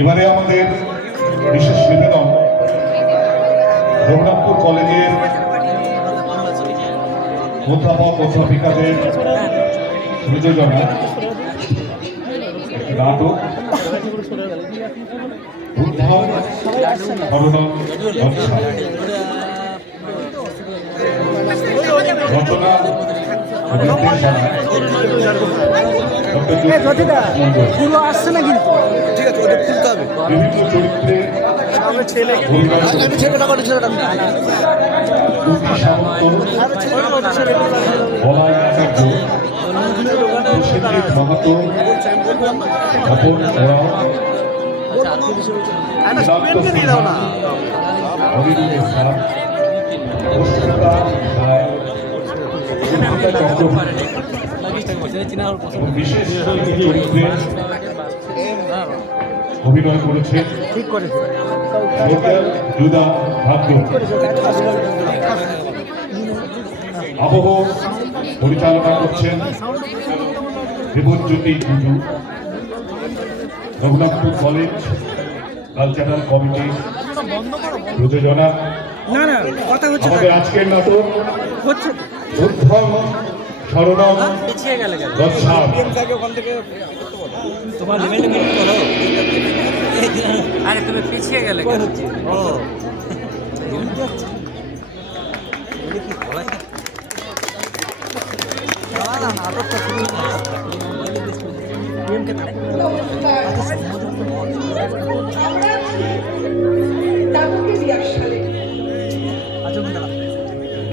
এবারে আমাদের বিশেষ নিবেদন রঘুনাথপুর কলেজের অধ্যাপক অধ্যাপিকাদের প্রযোজনা একটি নাটক উদ্ধার হরণম গচ্ছা। রচনা আসছে না কিন্তু ঠিক আছে ওদের খুলতে হবে বিভিন্ন চরিত্রে ছেলেটা করে ছেলেটা বিশেষ চরিত্রে অভিনয় করেছে ঠিক করে জুদা ভাগ্য আবহ পরিচালনা করছেন Debjyoti Tudu, Raghunathpur college cultural committee প্রযোজনা। না না কথা হচ্ছে আমাদের আজকের নাটক হচ্ছে উদ্ধম শরণম গচ্ছা। তোমার লেভেলটা মিট করো। আরে তুমি পিছিয়ে গেলে কেন? ও নাটকটা শুরু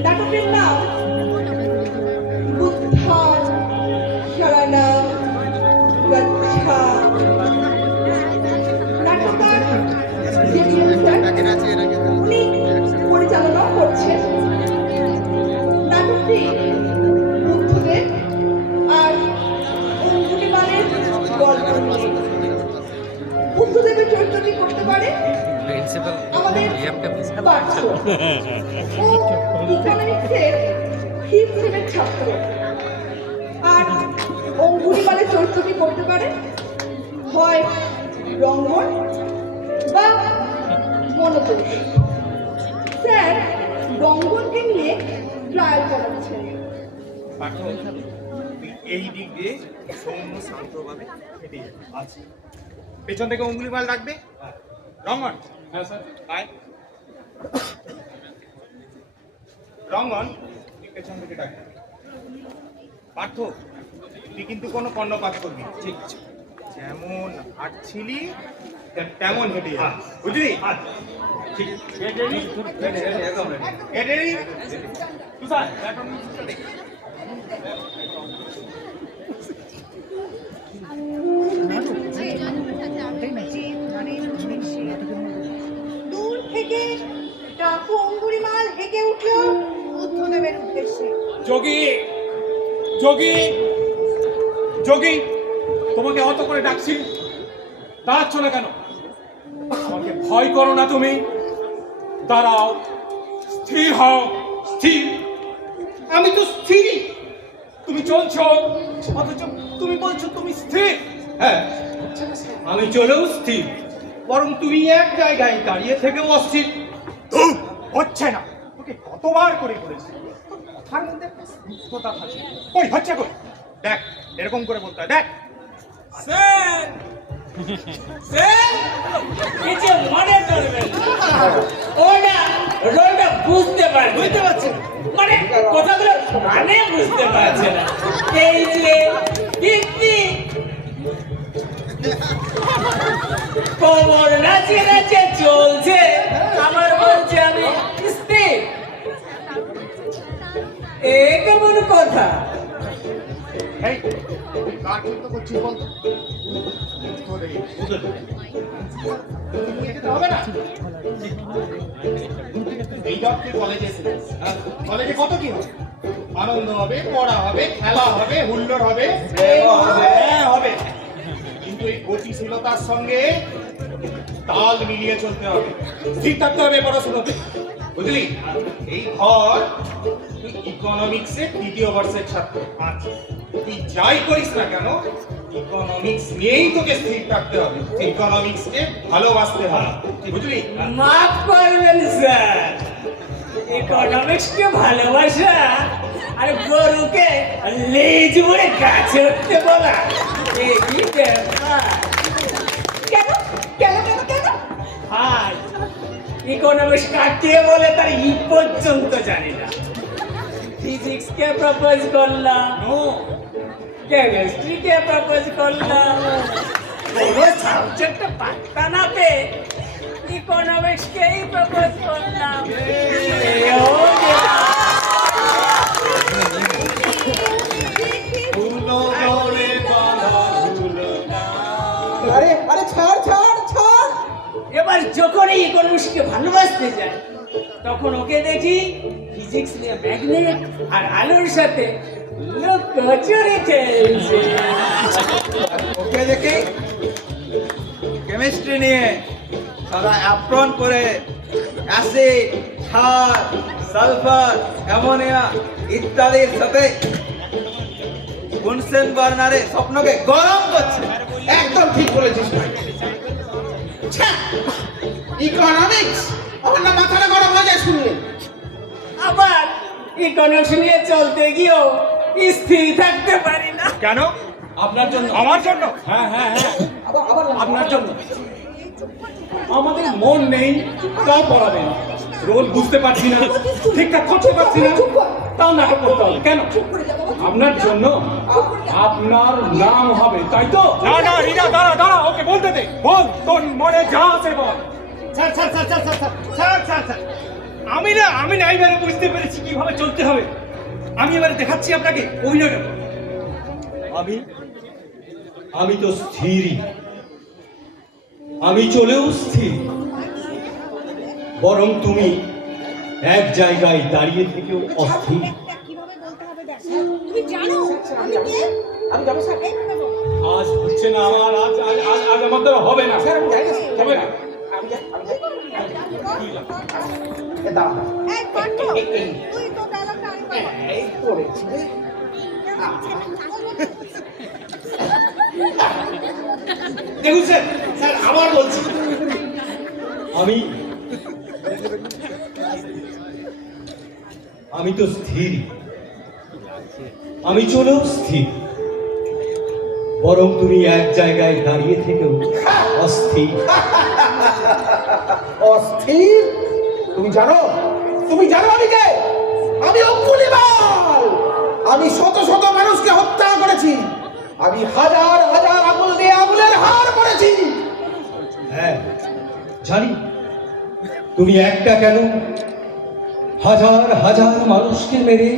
নাটকের নাম উদ্ধার শরণম গচ্ছা। নাটককার উনি পরিচালনা করছেন। নাটকটি বুদ্ধদেব আর অঙ্গুলিমালের গল্প নিয়ে। বুদ্ধদেবের চরিত্রটি করতে পারে আমাদের পার্থ। ও ইকোনমিক্সের হিস্ট্রির ছাত্র। আর অঙ্গুলিমালের চরিত্রটি করতে পারে হয় রঙ্গন বা মনোতোষ। স্যার রঙ্গনকে নিয়ে ট্রায়াল করাচ্ছেন। এই দিক দিয়ে সৌম্য শান্তভাবে হেঁটে আছে। পেছন থেকে অঙ্গুলিমাল রাখবে। রঙ্গন, হ্যাঁ স্যার, আয়। রঙ্গন, তুই পেছন থেকে ডাকবে। পার্থ, তুই কিন্তু কোনো কর্ণপাত করবি, ঠিক আছে? যেমন হাঁটছিলি তেমন হেঁটে যাবি, বুঝলি? ঠিক দূর থেকে ডাকু অঙ্গুলিমাল হেঁকে উঠল বুদ্ধদেবের উদ্দেশ্যে। যোগী, যোগী, যোগী, তোমাকে অত করে ডাকছি, দাঁড়াচ্ছ না কেন? আমাকে ভয় করো না তুমি? দাঁড়াও, স্থির হও, স্থির। আমি তো স্থির। তুমি চলছ, অথচ তুমি বলছো তুমি স্থির। হ্যাঁ, আমি চলেও স্থির, বরং তুমি এক জায়গায় দাঁড়িয়ে থেকেও অস্থির। হচ্ছে না, তোকে কতবার করে বলেছি, কথার মধ্যে একটা সুস্থতা থাকে। কই হচ্ছে কই? দেখ, এরকম করে বলতে হয়, দেখ। স্যার স্যার কিছু মনে করবেন ওটা রোলটা বুঝতে পারছি মানে কথাগুলো মানে বুঝতে পারছে না। এই যে কীর্তি কোমর নাচে নাচে চলছে, আমার বলছে আমি স্থির। এ কেমন কথা? এই, কার চিন্তা করছিস বলতো? হবে না। এই জব তুই কলেজে এসেছিস। কলেজে কত কি হবে? আনন্দ হবে, পড়া হবে, খেলা হবে, হুল্লোড় হবে, হ্যাঁ হবে। কিন্তু এই গতিশীলতার সঙ্গে তাল মিলিয়ে চলতে হবে, স্থির থাকতে হবে পড়াশোনাতে, বুঝলি? এই ঘর তুই ইকোনমিক্সের 2য় বর্ষের ছাত্র। আচ্ছা, তুই যাই করিস না কেন ইকোনমিক্স নিয়েই তোকে স্থির থাকতে হবে, ইকোনমিক্সকে ভালোবাসতে হবে, বুঝলি? মাফ করবেন স্যার, ইকোনমিক্সকে ভালোবাসা আর গরুকে লেজ মুড়ে গাছে উঠতে বলা, এই ব্যাপার। কেন কেন কেন কেন ভাই, ইকোনমিক্স কাকে বলে তার পর্যন্ত জানি না। ফিজিক্সকে প্রপোজ করলাম, কেমিস্ট্রিকে প্রপোজ করলাম, কোনো সাবজেক্টে পাত্তা না পেয়ে ইকোনমিক্সকেই প্রপোজ করলাম। আরে আরে ছাড় ছাড় ছাড়। এবার যখনই ইকোনমিক্সকে ভালোবাসতে যায় তখন ওকে দেখি ফিজিক্স নিয়ে ম্যাগনেট আর আলোর সাথে লুকোচুরি খেলছে। ওকে দেখি কেমিস্ট্রি নিয়ে সারা অ্যাপ্রন করে অ্যাসিড, ক্ষার, সালফার, অ্যামোনিয়া ইত্যাদির সাথে বুনসেন বার্নারে স্বপ্নকে গরম করছে। একদম ঠিক বলেছিস ভাই। ইকোনমিক্স আমার না মাথাটা গরম হয়ে যায় শুনলে। আবার ইকোনমিক্স নিয়ে চলতে গিয়েও স্থির থাকতে পারি না। কেন? আপনার জন্য। আমার জন্য? হ্যাঁ হ্যাঁ হ্যাঁ, আপনার জন্য। আমাদের মন নেই তাও পড়াবেন, রোল বুঝতে পারছি না, ঠিকঠাক করতে পারছি না, তাও নাটক করতে হবে কেন? আপনার জন্য আপনার নাম হবে, তাই তো? না না রিনা, দাঁড়া দাঁড়া, ওকে বলতে দে, বল তোর মনে যা আছে বল। Sir sir sir sir sir sir sir sir আমি না এবারে বুঝতে পেরেছি কিভাবে চলতে হবে। আমি এবারে দেখাচ্ছি আপনাকে অভিনয়টা। আমি তো স্থিরই, আমি চলেও স্থির, বরং তুমি এক জায়গায় দাঁড়িয়ে থেকেও অস্থির। কিভাবে বলতে হবে দেখ। তুমি জানো আমি কে? আমি যাবো স্যার। এইভাবে বল। আজ হচ্ছে না আমার, আজ আজ আজ আজ আমার দ্বারা হবে না, স্যার আমি যাই না স্যার। হবে না। আমি যাই আমি যাই। এ দাঁড়া। এই পাঠ্য, তুই তো ডায়লগটা আরেকবার বল। এই পড়েছি রে। দেখুন স্যার, স্যার আবার বলছি, আমি তো স্থির, আমি চলেও স্থির, বরং তুমি এক জায়গায় দাঁড়িয়ে থেকেও অস্থির। অস্থির? তুমি জানো আমি কে? আমি অঙ্গুলিমাল। আমি শত শত মানুষকে হত্যা করেছি, আমি হাজার হাজার আঙুল দিয়ে আঙুলের হার করেছি। হ্যাঁ জানি, তুমি একটা কেন হাজার হাজার মানুষকে মেরে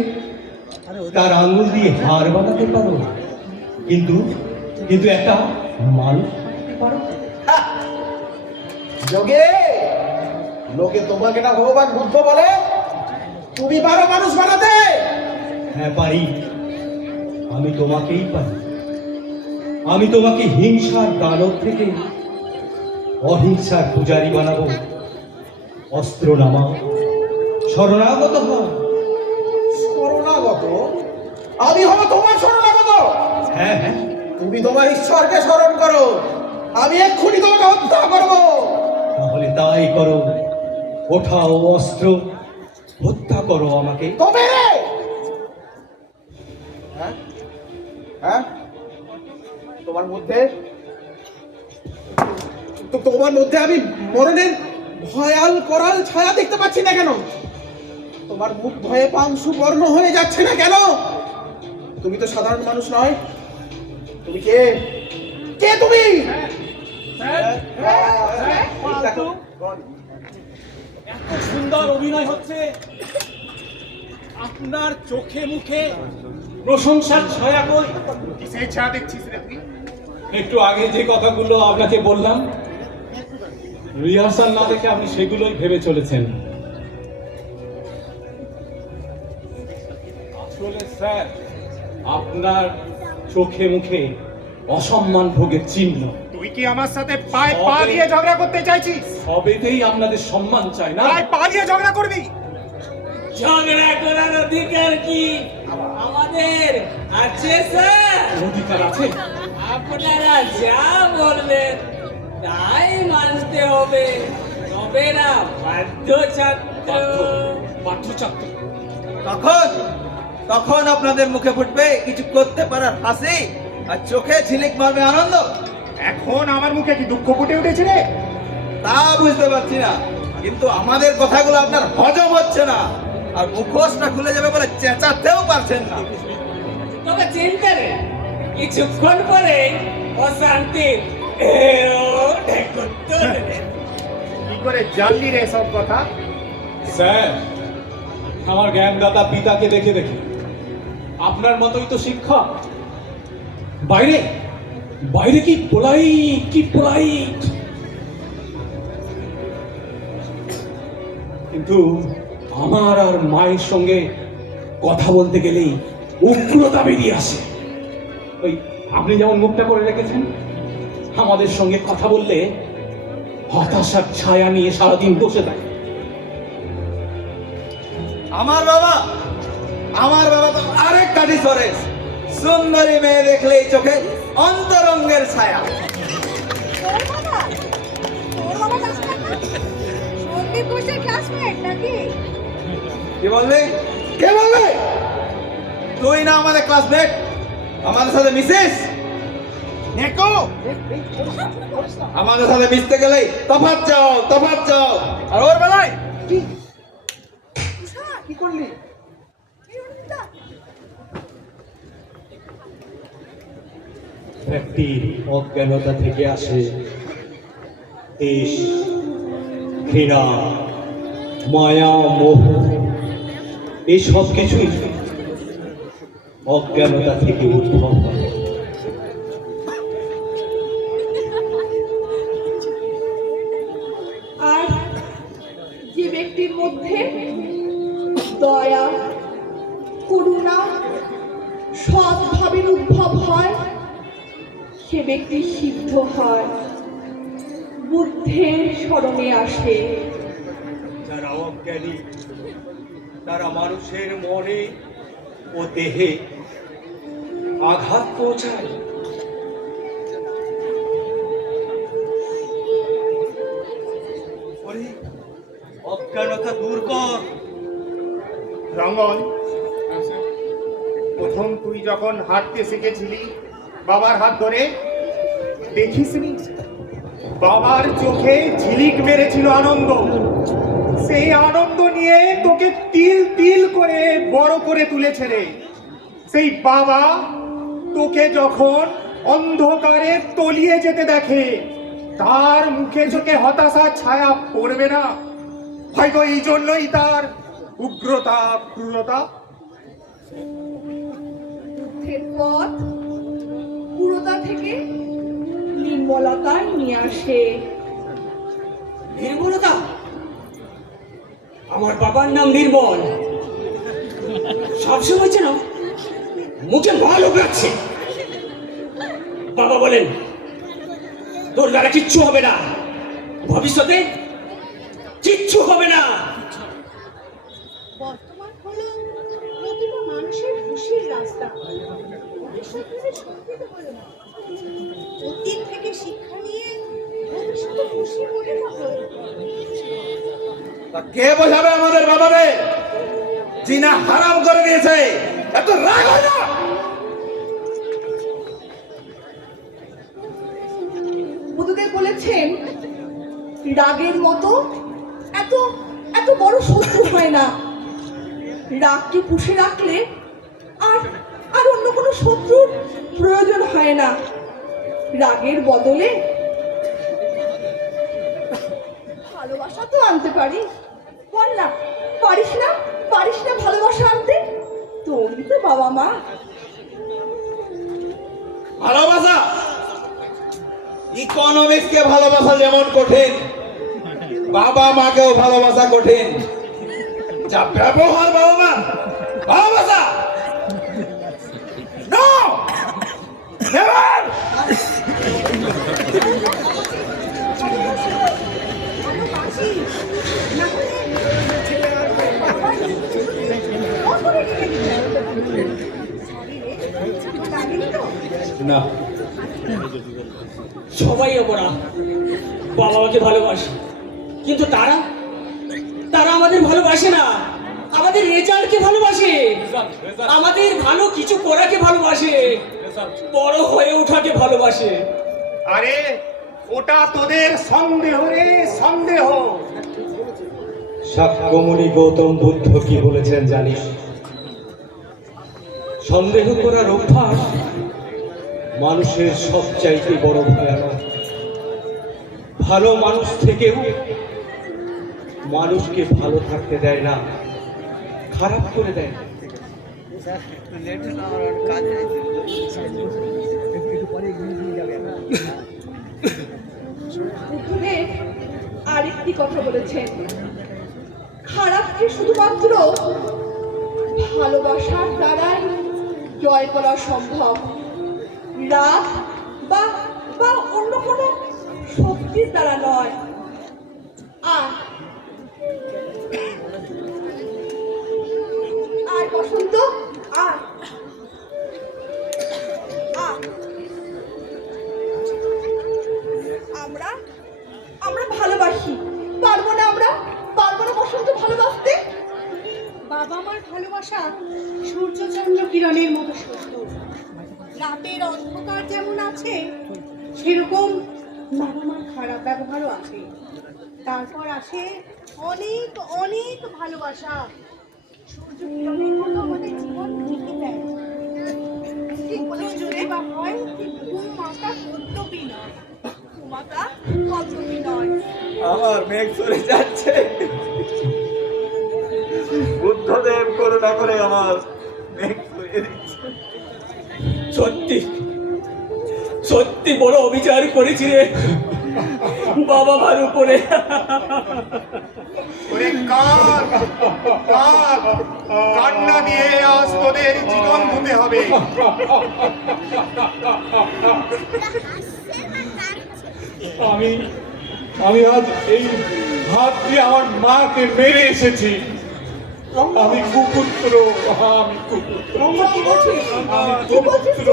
তার আঙুল দিয়ে হার বানাতে পারো, কিন্তু কিন্তু একটা মানুষ বানাতে পারো। যোগে লোকে তোমাকে না ভগবান বুদ্ধ বলে, তুমি পারো মানুষ বানাতে? হ্যাঁ পারি, আমি তোমাকেই পারি। আমি তোমাকে হিংসার দানব থেকে অহিংসার পূজারী বানাবো। অস্ত্র নামাও, শরণাগত হও। শরণাগত? আমি হব তোমার শরণাগত? হ্যাঁ হ্যাঁ, তুমি তোমার ঈশ্বরকে স্মরণ করো, আমি এক্ষুনি তোমাকে হত্যা করবো। তাহলে তাই করো, ওঠাও অস্ত্র, হত্যা করো আমাকে। তবে হ্যাঁ হ্যাঁ তোমার মধ্যে আমি মরণের ভয়াল করাল ছায়া দেখতে পাচ্ছি না কেন? তোমার মুখ ভয়ে পাংশু বর্ণ হয়ে যাচ্ছে না কেন? তুমি তো সাধারণ মানুষ নয়। তুমি কে? কে তুমি? এত সুন্দর অভিনয় হচ্ছে, আপনার চোখে মুখে প্রশংসার ছায়া কই? কিসের ছায়া দেখছিস রে তুই? একটু আগে যে কথাগুলো আপনাকে বললাম, রিহার্সাল না দেখে আপনি সেগুলোই ভেবে চলেছেন। আসলে স্যার, আপনার চোখে মুখে অসম্মান ভোগের চিহ্ন। তুই কি আমার সাথে পায়ে পা দিয়ে ঝগড়া করতে চাইছিস? সবেতেই আপনাদের সম্মান চাই না? পায়ে পা দিয়ে ঝগড়া করবি? ঝগড়া করার অধিকার কি আমাদের আছে স্যার? অধিকার আছে, আপনারা যা বলবেন তাই মানতে হবে, তবে না বাধ্য ছাত্র। বাধ্য ছাত্র। তখন তখন আপনাদের মুখে ফুটবে কিছু করতে পারার হাসি আর চোখে ঝিলিক মারবে আনন্দ। এখন আমার মুখে কি দুঃখ ফুটে উঠেছে রে? তা বুঝতে পারছি না, কিন্তু আমাদের কথাগুলো আপনার হজম হচ্ছে না, আর মুখোশটা খুলে যাবে বলে চেঁচাতেও পারছেন না। তবে চিন্তা নেই, কিছুক্ষণ পরে অশান্তি কি করে জানলি রে সব কথা? স্যার, আমার জ্ঞানদাতা পিতাকে দেখে দেখে আপনার মতোই তো শিক্ষক। বাইরে বাইরে কি পোলাইট, কিন্তু আমার আর মায়ের সঙ্গে কথা বলতে গেলেই উগ্রতা বেরিয়ে আসে। ওই আপনি যেমন মুখটা করে রেখেছেন, আমাদের সঙ্গে কথা বললে হতাশার ছায়া নিয়ে সারাদিন বসে থাকে। আমার বাবা তো আরেক কাঠি সরে, সুন্দরী মেয়ে দেখলেই চোখে অন্তরঙ্গের ছায়া। তোর বাবা ডাক্তার না? সন্দীপ ঘোষের ক্লাসমেট নাকি? কি বললি? কে বললে? তুই না আমাদের ক্লাসমেট, আমাদের সাথে মিশিস? নেকো আমাদের সাথে মিশতে গেলেই তফাৎ চাও। আর ওর বেলায় কি করলি? ব্যক্তির অজ্ঞানতা থেকে আসে দেশ, ঘৃণা, মায়া, মোহ, এই সব কিছুই অজ্ঞানতা থেকে উদ্ভব হয়। আর যে ব্যক্তির মধ্যে দয়া, করুণা, সৎ ভাবের উদ্ভব হয়, সে ব্যক্তি সিদ্ধ হয়, বুদ্ধের স্মরণে আসে। যারা অজ্ঞানী তারা মানুষের মনে ও দেহে আঘাত পৌঁছায়। অজ্ঞানতা দূর কর। রঙ্গন, প্রথম তুই যখন হাঁটতে শিখেছিলি বাবার হাত ধরে, দেখিসনি বাবার চোখে ঝিলিক মেরেছিল আনন্দ। সেই আনন্দ নিয়ে তোকে তিল তিল করে বড় করে তুলেছে রে। সেই বাবা তোকে যখন অন্ধকারে তলিয়ে যেতে দেখে, তার মুখে চোখে হতাশার ছায়া পড়বে না? হয়তো এই জন্যই তার উগ্রতা, ক্রূরতা। বুদ্ধের পথ পুরোটা থেকে নির্মলতায় নিয়ে আসে। নির্মলতা? আমার বাবার নাম নির্মল। সবসময় যেন মুখে মাল উগড়াচ্ছে। বাবা বলেন তোর দ্বারা কিচ্ছু হবে না, ভবিষ্যতে কিচ্ছু হবে না। বর্তমান হলো প্রতিটা মানুষের খুশির রাস্তা। ভবিষ্যতে শিক্ষিত হলো না। অতীত থেকে শিক্ষা নিয়ে ভবিষ্যতে খুশি হলে না হয়। তা কে বোঝাবে আমাদের বাবারে? জিনা হারাম করে দিয়েছে, এত রাগ হয় না? বুদ্ধদেব বলেছেন রাগের মতো এত এত বড় শত্রু হয় না। রাগকে পুষে রাখলে আর আর অন্য কোনো শত্রুর প্রয়োজন হয় না। রাগের বদলে ভালোবাসা তো আনতে পারি। বল না, পারিস না ভালোবাসা আনতে? তোরই তো বাবা মা। ভালোবাসা, ইকোনমিক্সকে ভালোবাসা যেমন কঠিন, বাবা মাকেও ভালোবাসা কঠিন। যা ব্যবহার বাবা মা, ভালোবাসা নো, নেভার। না, সবাই আমরা বাবা মাকে ভালোবাসে, কিন্তু তারা তারা আমাদের ভালোবাসে না, আমাদের রেজাল্টকে ভালোবাসে, আমাদের ভালো কিছু করাকে ভালোবাসে, বড় হয়ে ওঠাকে ভালোবাসে। আরে ওটা তোদের সন্দেহ রে, সন্দেহ। শাক্যমুনি গৌতম বুদ্ধ কি বলেছেন জানিস? সন্দেহ করার অভ্যাস মানুষের সবচাইতে বড় ভয়ানক। ভালো মানুষ থেকেও মানুষকে ভালো থাকতে দেয় না, খারাপ করে দেয়। বুদ্ধদেব আরেকটি কথা বলেছেন, খারাপকে শুধুমাত্র ভালোবাসার দ্বারাই জয় করা সম্ভব, রাগ বা বা অন্য কোনো শক্তির দ্বারা নয়। আর বসন্ত আর আমরা আমরা ভালোবাসি, পারবো না বসন্ত ভালোবাসতে? বাবা মার ভালোবাসা সূর্যচন্দ্র কিরণের মতো সত্য। রাতের অন্ধকার যেমন আছে, সেরকম বাবা মার খারাপ ব্যবহারও আছে। তারপর আসে অনেক অনেক ভালোবাসা। সূর্য কিরণের মতো আমাদের জীবন ঢেকে দেয়। ঠিক প্রয়োজনে বা হয় মাতা কর্তব্যই নয়, মাতা কর্তব্যই নয়। আমার মেঘ চলে যাচ্ছে, বুদ্ধদেব করুণা করে আমার মেঘ সরিয়ে দিচ্ছে। সত্যি সত্যি বড় অবিচার করেছি রে বাবা মার উপরে। ওরে কাঁদ, কাঁদ, কান্না দিয়ে আজ তোদের জীবন ধুতে হবে। আমি আমি আজ এই হাত দিয়ে আমার মাকে মেরে এসেছি। আমি কুপুত্র, আমি কুপুত্র, কি বলছিস? আমি কুপুত্র।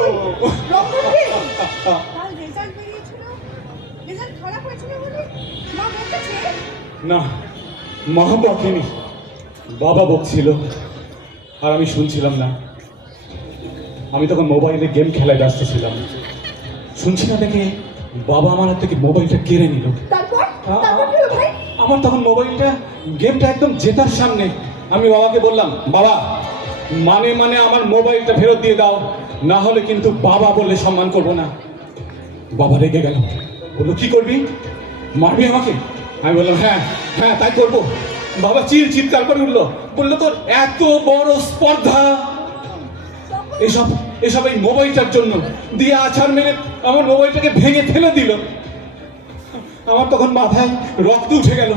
কাল রেজাল্ট বেরিয়েছিল, রেজাল্ট খারাপ হয়েছিল বলে মা বকেছে। না, মা বকেনি, বাবা বকছিল আর আমি শুনছিলাম না। আমি তখন মোবাইলে গেম খেলায় ব্যস্ত ছিলাম, শুনছি না দেখে বাবা আমার হাত থেকে মোবাইলটা কেড়ে নিল। তারপর তারপর কি হলো ভাই? আমার তখন মোবাইলটা, গেমটা একদম জেতার সামনে। আমি বাবাকে বললাম, বাবা মানে মানে আমার মোবাইলটা ফেরত দিয়ে দাও, না হলে কিন্তু বাবা বলে সম্মান করব না। বাবা রেগে গেল, বললো কি করবি, মারবি আমাকে? আমি বললাম হ্যাঁ হ্যাঁ তাই করবো। বাবা চিৎকার করে উঠলো, বললো তোর এত বড় স্পর্ধা, এসব এসব এই মোবাইলটার জন্য, দিয়ে আছাড় মেরে আমার মোবাইলটাকে ভেঙে ফেলে দিল। আমার তখন মাথায় রক্ত উঠে গেল।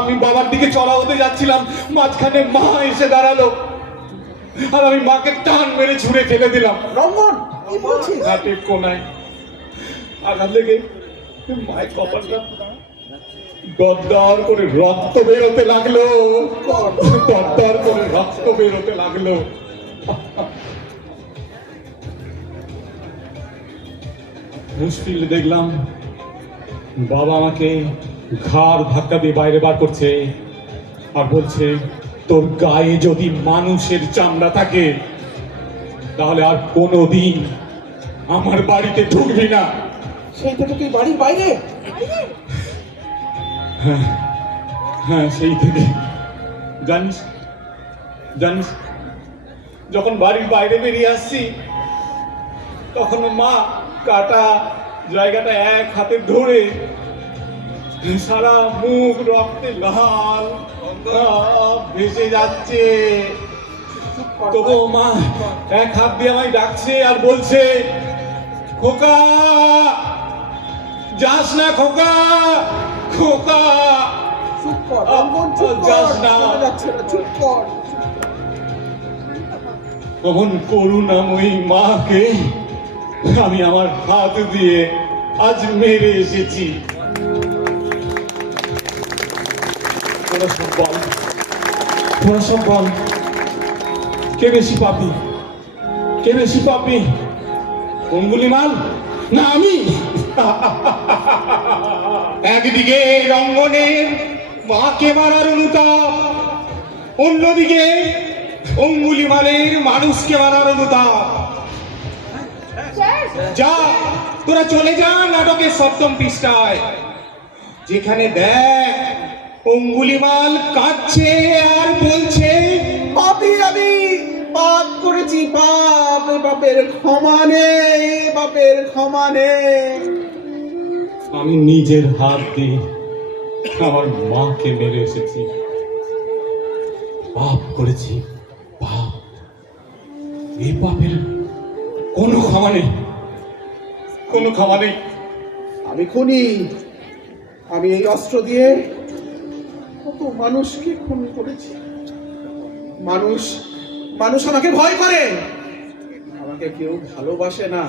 আমি বাবার দিকে চড়া হতে যাচ্ছিলাম, মাঝখানে মা এসে দাঁড়ালো আর আমি মাকে টান মেরে ছুঁড়ে ফেলে দিলাম। রঙ্গন, কি বলছিস? ঘাটের কোনায় আঘাত লেগে মায়ের কপালটা দরদর করে রক্ত বেরোতে লাগলো, দরদর করে রক্ত বেরোতে লাগলো। মুশকিল দেখলাম বাবা আমাকে ঘাড় ধাক্কা দিয়ে বাইরে বার করছে আর বলছে, তোর গায়ে যদি মানুষের চামড়া থাকে তাহলে আর কোনোদিন আমার বাড়িতে ঢুকবি না। সেই থেকে তুই বাড়ির বাইরে? হ্যাঁ হ্যাঁ সেই থেকে। জানিস জানিস যখন বাড়ির বাইরে বেরিয়ে আসছি তখন মা কাটা জায়গাটা এক হাতে ধরে সারা মুখ রক্তে লাল ভেসে যাচ্ছে। তবু মা এক হাত দিয়ে আমায় ডাকছে আর বলছে, খোকা যাস না, খোকা খোকা চুপ কর রঙ্গন, চুপ কর, যাস না। শোনা যাচ্ছে না, চুপ কর। কখন করুণাময়ী মাকে আমি আমার হাত দিয়ে আজ মেরে এসেছি। তোরা সব বল, তোরা সব বল, কে বেশি পাপী, কে বেশি পাপী, অঙ্গুলিমাল না আমি? একদিকে রঙ্গনের মাকে মারার অনুতাপ, অন্যদিকে অঙ্গুলিমালের মানুষকে মারার অনুতাপ। যা, তোরা চলে যা নাটকের সপ্তম পৃষ্ঠায়, যেখানে দেখ অঙ্গুলিমাল কাঁদছে আর বলছে, পাপী আমি, পাপ করেছি, পাপ, এ পাপের ক্ষমা নেই, পাপের ক্ষমা নেই। আমি নিজের হাত দিয়ে আমার মাকে মেরে এসেছি, পাপ করেছি, পাপ। এই পাপের কোনো ক্ষমা নেই, কোনো ক্ষমা নেই। আমি খুনি, আমি এই অস্ত্র দিয়ে কত মানুষকে খুন করেছি। মানুষ মানুষ আমাকে ভয় করে, আমাকে কেউ ভালোবাসে না,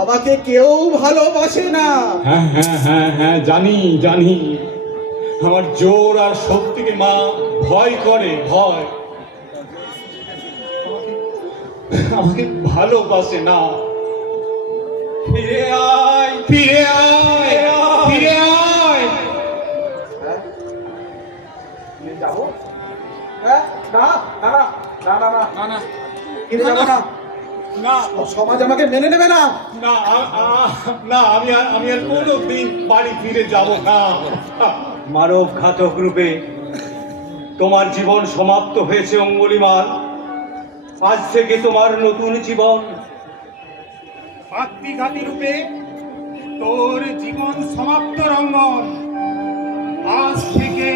আমাকে কেউ ভালোবাসে না। হ্যাঁ হ্যাঁ হ্যাঁ হ্যাঁ, জানি জানি, আমার জোর আর শক্তিকে মা ভয় করে, ভয়। আমাকে ভালোবাসে না। ফিরে আয়, ফিরে আয়, ফিরে আয়। হ্যাঁ? আমি যাবো? হ্যাঁ? না, না, না, না, না, না, না না ফিরে যাবো না। না সমাজ আমাকে মেনে নেবে না। না, না, আমি আর কোনোদিন বাড়ি ফিরে যাব না। মানব ঘাতক রূপে তোমার জীবন সমাপ্ত হয়েছে অঙ্গুলিমাল। আজ থেকে তোমার নতুন জীবন। আত্মীঘাতী রূপে তোর জীবন সমাপ্ত রঙ্গন। আজ থেকে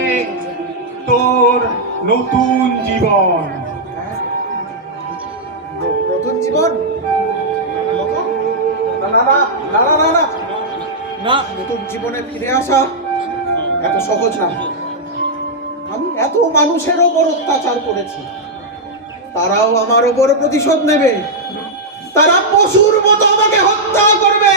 তোর নতুন জীবন। নতুন জীবন? না, না, না, না, না, না, না, না, নতুন জীবনে ফিরে আসা এত সহজ না। আমি এত মানুষের ওপর অত্যাচার করেছি, তারাও আমার ওপর প্রতিশোধ নেবে। তারা পশুর মতো আমাকে হত্যা করবে।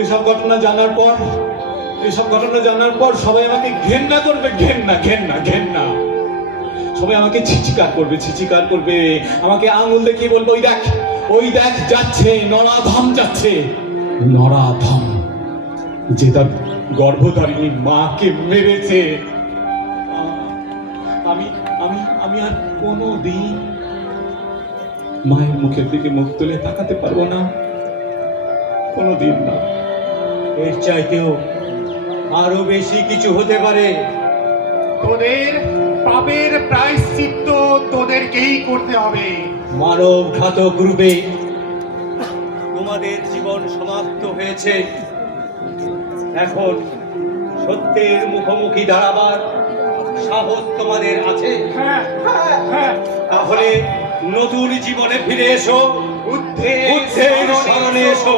এসব ঘটনা জানার পর সবাই আমাকে ঘেন্না করবে, ঘেন্না ঘেন্না ঘেন্না। সবাই আমাকে ছিচিকার করবে, আমাকে আঙুল দেখিয়ে বলবে, ওই দেখ যাচ্ছে নরাধম, যাচ্ছে নরাধম, যে তার গর্ভধারিণী মাকে মেরেছে। আমি আমি আমি আর কোনোদিন মায়ের মুখের দিকে মুখ তুলে তাকাতে পারবো না, কোনোদিন না। এর চাইতেও আরো বেশি কিছু হতে পারে। তোদের পাপের প্রায়শ্চিত্ত তোদেরকেই করতে হবে। মানব ঘাতক রূপে তোমাদের জীবন সমাপ্ত হয়েছে। এখন সত্যের মুখোমুখি দাঁড়াবার সাহস তোমাদের আছে? হ্যাঁ হ্যাঁ, তাহলে নতুন জীবনে ফিরে এসো, বুদ্ধের শরণে এসো।